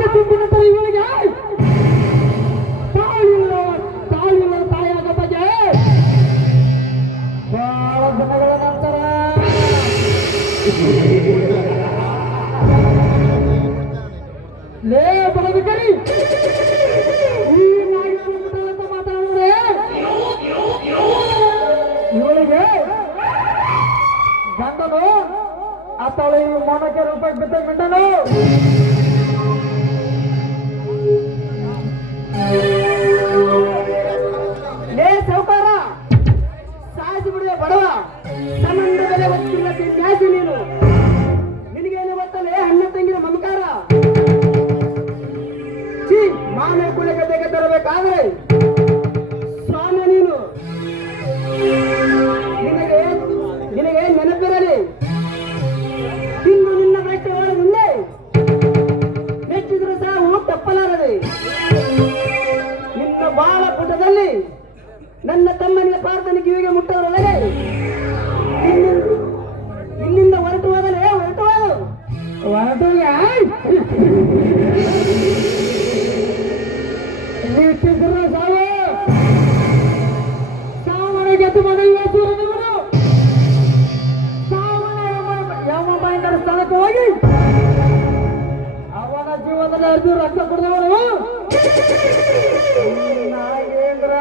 ಆಸೆ ತುಂಬಿದಂತ ಇವಳಿಗೆ ತಾಳಿಲ್ಲ ತಾಯಿಯಾಗ ಬಗ್ಗೆ ಬಹಳ ದಿನಗಳ ನಂತರ ಲೇ ಬರಬೇಕರಿ ಈ ನಾಯಿ ಅಂತ ಮಾತಾಡಿದ್ರೆ ಇವಳಿಗೆ ಗಂಡನು ಆತಳು ಈ ಮೊಣಕ್ಕೆ ರೂಪಾಯಿ ಬಿಟ್ಟನು ಲೇ ಸೌಕಾರ ಸಾಜಿ ಬಿಡುವ ಬಡವ ಸಂಬಂಧ ಬೆಲೆ ಗೊತ್ತಿಲ್ಲ ನ್ಯಾಸಿ ನೀನು ನಿನಗೇನು ಗೊತ್ತಲೇ ಅಣ್ಣ ತಂಗಿನ ಮಮಕಾರ ಚೀ ಮಾನೆ ಕುಳೆ ಗದ್ದೆಗೆ ತರಬೇಕಾದ್ರೆ ಸ್ವಾಮಿ ನೀನು ನಿನಗೆ ನೆನಪಿರಲಿ ಇನ್ನು ನಿನ್ನ ಬಟ್ಟೆ ಮುಂದೆ ಮೆಚ್ಚಿದ್ರು ಸಾವು ತಪ್ಪಲಾರದೆ ನಿನ್ನ ಬಾಳ ಪುಟದಲ್ಲಿ ನನ್ನ ತಮ್ಮನಿಗೆ ಪ್ರಾರ್ಥನೆ ಕಿವಿಗೆ ಮುಟ್ಟವರೊಳಗೆ ಇಲ್ಲಿಂದ ಹೊರಟು ಹೋಗಲೇ ಹೊರಟು ಸಾವು ಸಾವನ ಗೆದ್ದು ಮನೆಯುವ ಸೂರ್ಯನಿವನು ಸಾವನ ಯಾವ ಭಯಂಕರ ಸ್ಥಳಕ್ಕೆ ಹೋಗಿ ಅವನ ಜೀವನದಲ್ಲಿ ಅರ್ಜು ರಕ್ತ ಕುಡಿದವನು ನಾಗೇಂದ್ರ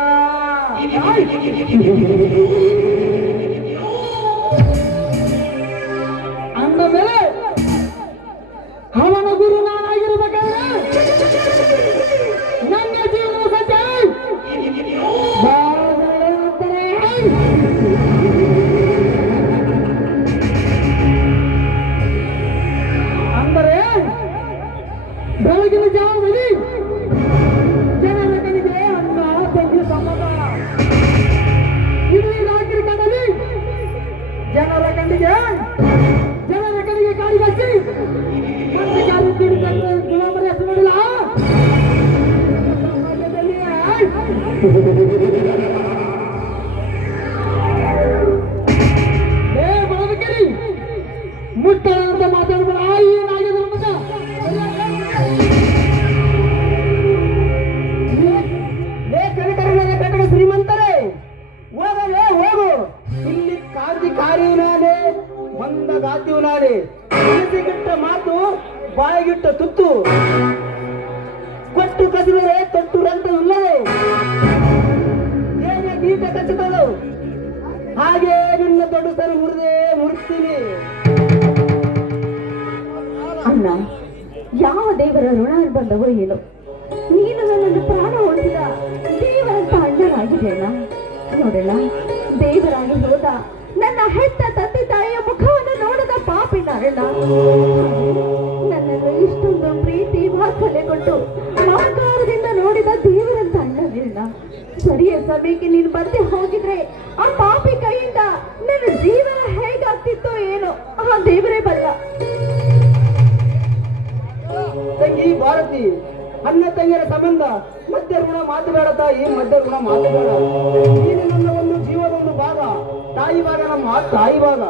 ಅಂದ ಮೇಲೆ ಅವನ ಗುರು ನಾನಾಗಿರ್ಬೇಕಾದ್ರೆ ನನ್ನ ಜೀವನ ಸತ್ಯ ಅಂದರೆ ಬೆಳಗಿನ ಜಾವದಲ್ಲಿ ಜನರ ಕಣಿಗೆ ಅನ್ನ ತಂಗಿ ಸಂಬಂಧ ಇಲ್ಲಿ ರಾತ್ರಿ ಕಣ್ಣಲ್ಲಿ ಜನರ ಕಣ್ಣಿಗೆ ಕಾಡಿಗಚ್ಚಿ ಮತ್ತೆ ಕಾಲು ತಿರುಗಿ ಗುಲಾಮರಿ ಹೆಸರು ನೋಡಿಲ್ಲ ಬರೋದಕ್ಕರಿ ಮುಟ್ಟ ಮಾತಾಡ್ಬೇಡ ಏನಾಗಿದೆ ಕನಕರ ಶ್ರೀಮಂತರೇ ಹೋಗಲೇ ಹೋಗು ಇಲ್ಲಿ ಕಾರ್ಯವು ನಾನೇ ಮಂದ ಗಾತಿಯು ನಾನೇ ಮನಸ್ಸಿಗಿಟ್ಟ ಮಾತು ಬಾಯಿಗಿಟ್ಟ ತುತ್ತು ಕೊಟ್ಟು ಕಸಿದರೆ ತೊಟ್ಟು ರಂತವಿಲ್ಲದೆ ಏನೇ ಗೀಟ ಕಚ್ಚುತ್ತದು ಹಾಗೆ ನಿನ್ನ ದೊಡ್ಡ ಸರಿ ಮುರಿಸ್ತೀನಿ ಅಣ್ಣ ಯಾವ ದೇವರ ಋಣ ಬಂದವೋ ಏನೋ ನೀನು ನನ್ನನ್ನು ಪ್ರಾಣ ಉಳಿಸಿದ ದೇವರಂತ ಅಣ್ಣನಾಗಿದೆ ಅಣ್ಣ ನೋಡಲ್ಲ ದೇವರಾಗಿ ಹೋದ ನನ್ನ ಹೆತ್ತ ತಂದೆ ತಾಯಿಯ ಮುಖವನ್ನು ನೋಡದ ಪಾಪಿನ ಅಣ್ಣ ನನ್ನನ್ನು ಇಷ್ಟೊಂದು ಪ್ರೀತಿ ವಾತ್ಸಲ್ಯ ಕೊಟ್ಟು ಮಮಕಾರದಿಂದ ನೋಡಿದ ದೇವರಂತ ಅಣ್ಣನಿಲ್ಲ ಸರಿಯ ಸಮಯಕ್ಕೆ ನೀನು ಬಂದೆ ಹೋಗಿದ್ರೆ ಆ ಪಾಪಿ ಕೈಯಿಂದ ನನ್ನ ಜೀವನ ಹೇಗಾಗ್ತಿತ್ತೋ ಏನೋ ಆ ದೇವರೇ ಬಲ್ಲ ತಂಗಿ ಭಾರತಿ ಅಣ್ಣ ತಂಗಿಯರ ಸಂಬಂಧ ಮಧ್ಯ ಋಣ ಮಾತು ಬೇಡ ತಾಯಿ ಮಧ್ಯ ಋಣ ಮಾತು ಬೇಡ ನೀನು ನನ್ನ ಒಂದು ಜೀವದ ಒಂದು ಭಾಗ ತಾಯಿ ಭಾಗ ನಮ್ಮ ತಾಯಿ ಭಾಗ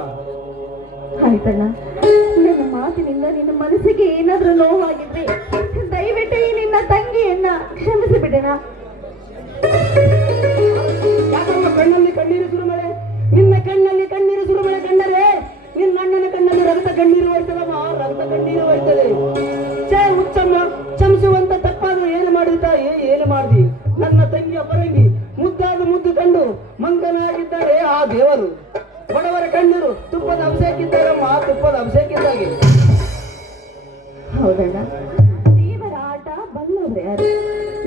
ಆಯ್ತಣ್ಣ ನನ್ನ ಮಾತಿನಿಂದ ನಿನ್ನ ಮನಸ್ಸಿಗೆ ಏನಾದ್ರೂ ನೋವಾಗಿದ್ರೆ ದಯವಿಟ್ಟು ಈ ನಿನ್ನ ತಂಗಿಯನ್ನ ಕ್ಷಮಿಸಿ ಬಿಡೋಣ ಯಾಕಮ್ಮ ಕಣ್ಣಲ್ಲಿ ಕಣ್ಣೀರು ಸುರುಮಳೆ ನಿನ್ನ ಕಣ್ಣಲ್ಲಿ ಕಣ್ಣೀರು ಸುರುಮಳೆ ಕಂಡರೆ ನಿನ್ನ ಅಣ್ಣನ ಕಣ್ಣಲ್ಲಿ ರಕ್ತ ಕಣ್ಣೀರು ಹೋಯ್ತದಮ್ಮ ರಕ್ತ ಕಣ್ಣೀರು ಹೋಯ್ತದೆ ಛೇ ಹುಚ್ಚಮ್ಮ ಕ್ಷಮಿಸುವಂತ ತಪ್ಪಾದ್ರೂ ಏನು ಮಾಡಿದ ತಾಯಿ ಏನು ಮಾಡ್ದಿ ನನ್ನ ತಂಗಿಯ ಪರಂಗಿ ಮುದ್ದಾದ ಮುದ್ದು ಕಂಡು ಮಂಗನಾಗಿದ್ದಾರೆ ಆ ದೇವರು ಬಡವರ ಕಣ್ಣೀರು ತುಪ್ಪದ ಅಭಿಷೇಕ ಇದ್ದಾರಮ್ಮ ತುಪ್ಪದ ಅಭಿಷೇಕ ಇದ್ದಾಗೆ ಹೌದಣ್ಣ ದೇವರ ಆಟ ಬಲ್ಲವರು ಯಾರು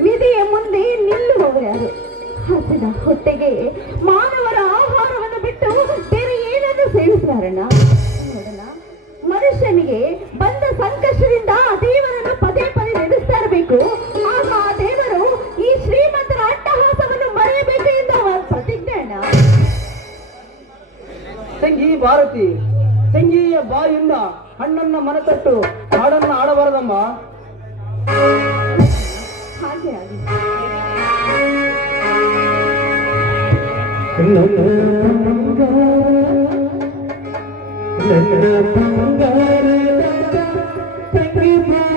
ಮಿದಿಯ ಮುಂದೆ ನಿಲ್ಲುವವರು ಯಾರು ಹಸಿದ ಹೊಟ್ಟೆಗೆ ಮಾನವರ ಆಹಾರವನ್ನು ಬಿಟ್ಟು ಬೇರೆ ಏನಾದ್ರೂ ಸೇವಿಸ್ತಾರಣ್ಣ ನೋಡಲ್ಲ ಮನುಷ್ಯನಿಗೆ ಬಂದ ಸಂಕಷ್ಟದಿಂದ ದೇವರನ್ನು ಪದೇ ಪದೇ ನೆನೆಸ್ತಾ ಇರಬೇಕು ಆಗ ಆ ದೇವರು ಈ ಶ್ರೀಮಂತರ ಅಟ್ಟಹಾಸವನ್ನು ಮರೆಯಬೇಕು ಎಂದು ಅವರ ಪ್ರತಿಜ್ಞೆ ಅಣ್ಣ ತಂಗಿ ಭಾರತಿ ತಂಗಿಯ ಬಾಯಿಂದ ಹಣ್ಣನ್ನ ಮನತಟ್ಟು ಹಾಡನ್ನ ಆಡಬಾರದಮ್ಮ ಹಾಗೆ ಆಗಿ ತಂಗಿ